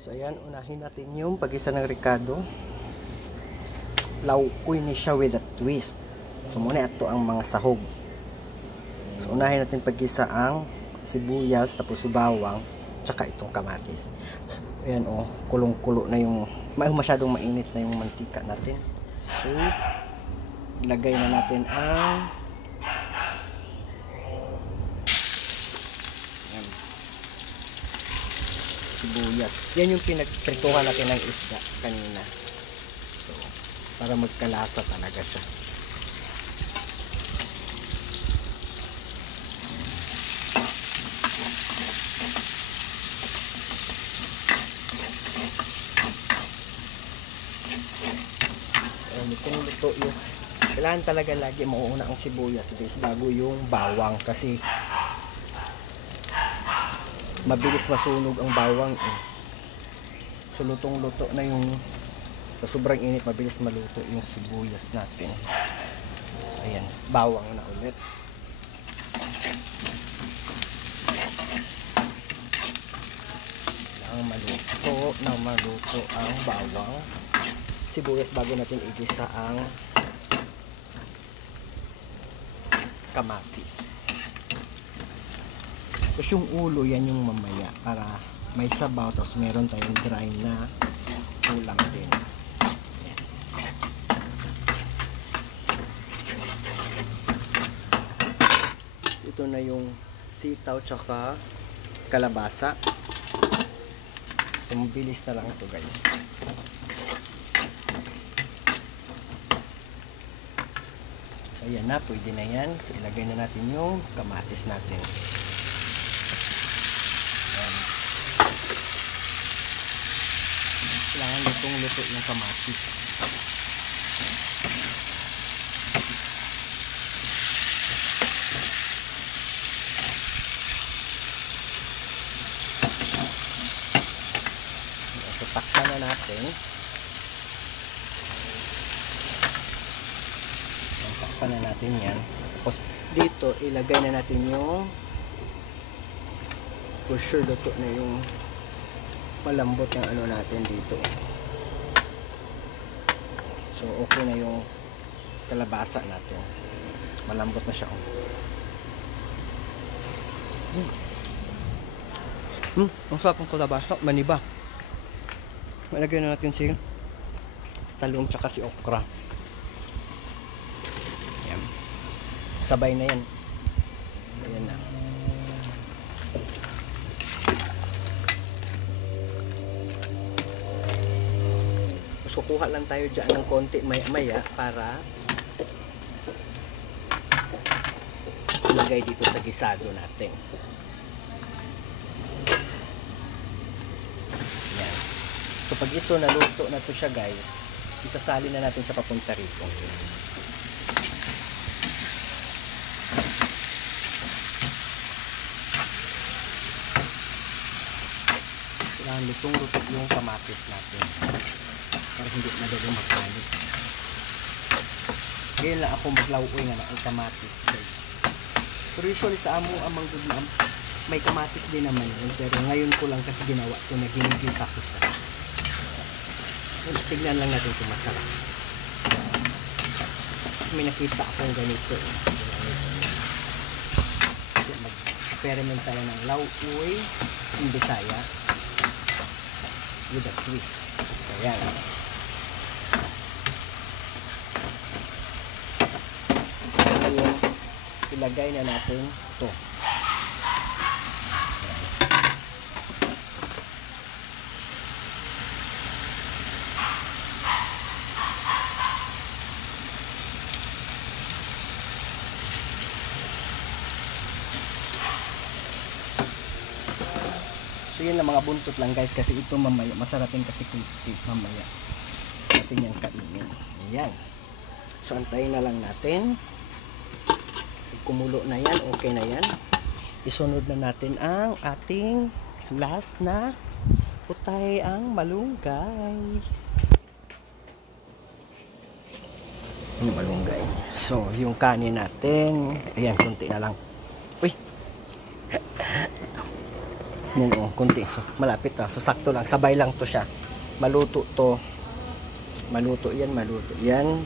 So ayan, unahin natin yung pag-isa ng ricado. Laukoy ni siya with a twist. So muna ito ang mga sahog. So unahin natin pag-isa ang sibuyas, tapos bawang, tsaka itong kamatis. So ayan oh, kulong-kulo na yung, masyadong mainit na yung mantika natin. So ilagay na natin ang sibuyas. Yan yung pinagprituhan natin ng isda kanina. So, para magkalasa talaga siya. Ayan, itong luto yung kailangan talaga lagi mauuna ang sibuyas guys bago yung bawang kasi mabilis masunog ang bawang eh. So lutong luto na yung sa sobrang init mabilis maluto yung sibuyas natin. Ayan, bawang na ulit. Maluto ang bawang sibuyas bago natin igisa ang kamatis. Tapos yung ulo, yan yung mamaya para may sabaw, tapos meron tayong dry na ulam din. So, ito na yung sitaw tsaka kalabasa. So mabilis na lang ito guys. So ayan na, pwede na yan. So ilagay na natin yung kamatis natin. Kailangan lutong-luto yung kamatis. So, takpan na natin. Takpan na natin yan. Tapos, dito, ilagay na natin yung for sure, luto na yung malambot yung ano natin dito. So okay na yung kalabasa natin. Malambot na siya. Ang sarap ng kalabasa, maniba. Malagyan na natin si talong tsaka si okra. Yan. Sabay na yan. So yan na. So kuha lang tayo dyan ng konti maya para ilagay dito sa gisado natin. Yan. So pag ito naluto na to siya guys, isasali na natin siya papunta rito. Kailangan lutong-luto yung kamatis natin para hindi madaling makalis. Ngayon lang ako maglauoy nga na ang kamatis guys. Pero usually sa amo amang gudlam may kamatis din naman yun, pero ngayon ko lang kasi ginawa ko na ginigisa ko siya. Tignan lang natin kung masarap. May nakita akong ganito mag-experiment tayo ng lauoy in Bisaya with a twist. Ayan. Ilagay na natin ito. So yun lang mga buntot lang guys kasi ito mamaya masarapin kasi crispy mamaya. Natin yan kainin. Ayan. So antayin na lang natin. Kumulo na yan, okay na yan. Isunod na natin ang ating last na putay ang malunggay. Yung malunggay. So, yung kanin natin, ayan, kunti na lang. Uy! Yan o, kunti. So, malapit na. So, sakto lang. Sabay lang to siya. Maluto to. Maluto yan, maluto yan.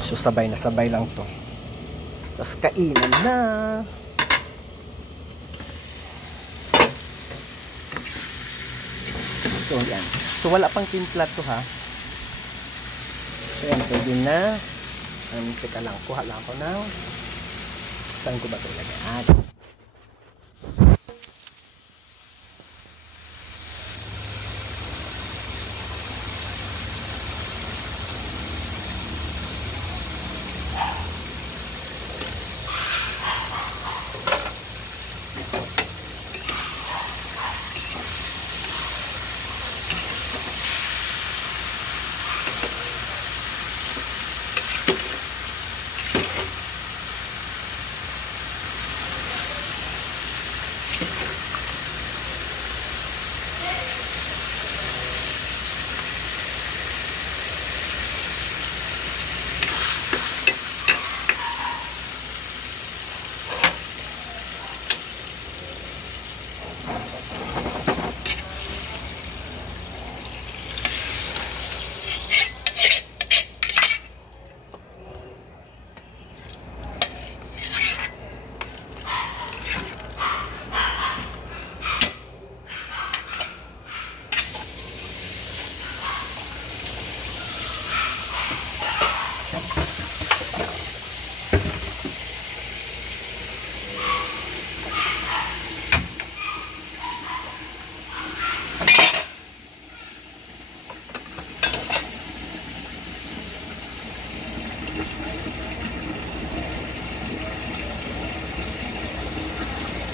So, sabay na sabay lang to. Tapos, kainan na. So, yan. So, wala pang timpla to, ha. So, yan. Pwede na. Teka lang. Kuha lang ako na. Saan ko ba ito ilagay?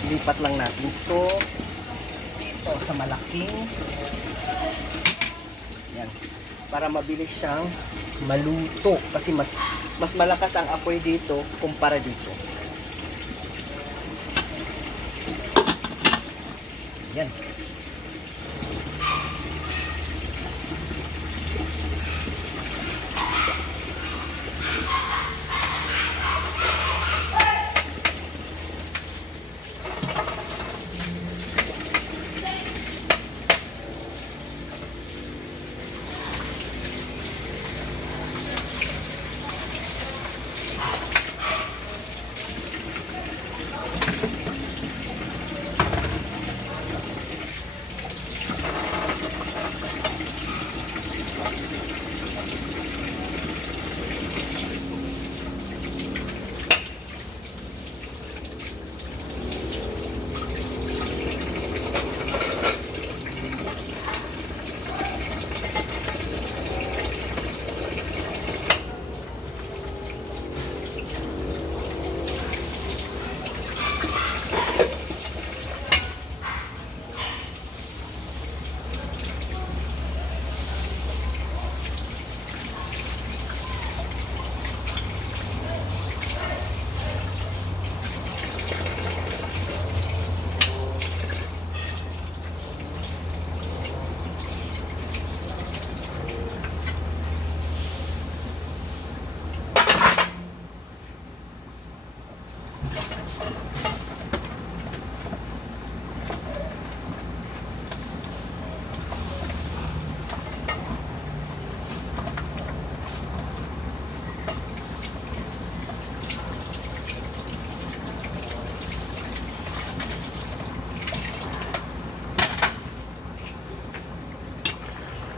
Lipat lang natin ito dito sa malaking yan, para mabilis siyang maluto kasi mas malakas ang apoy dito kumpara dito. Yan.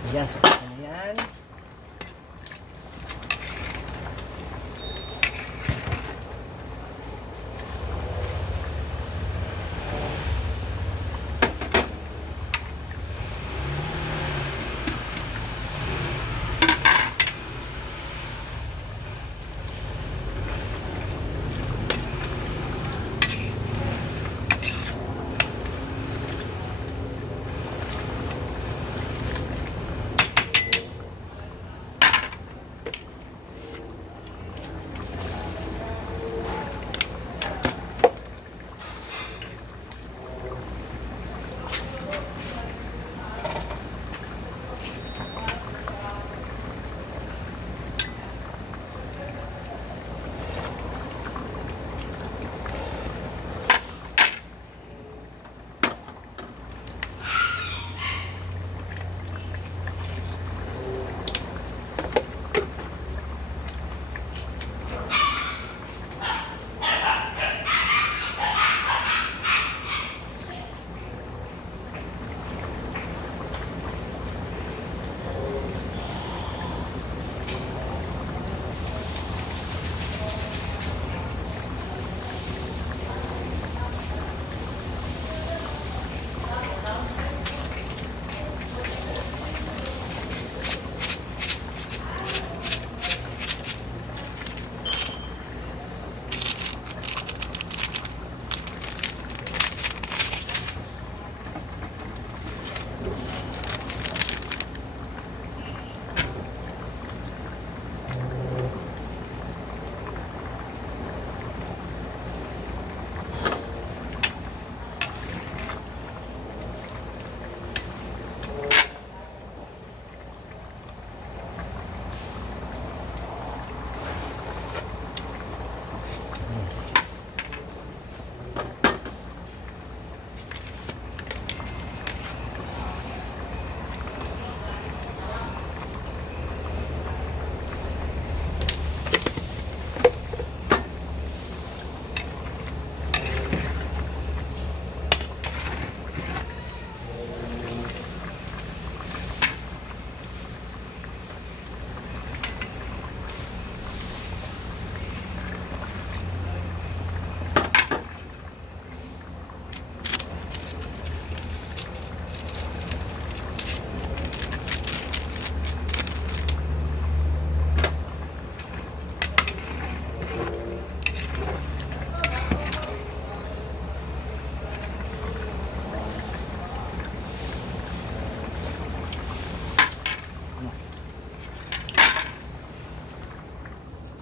Yan, sukat na yan.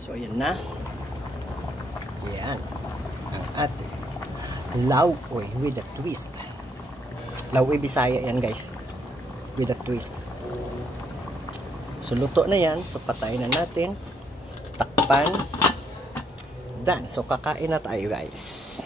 So ayan na. Yan ang ating lauoy with a twist. Lauoy Bisaya yan guys, with a twist. So luto na yan. So patayin na natin, takpan, done. So kakain na tayo guys.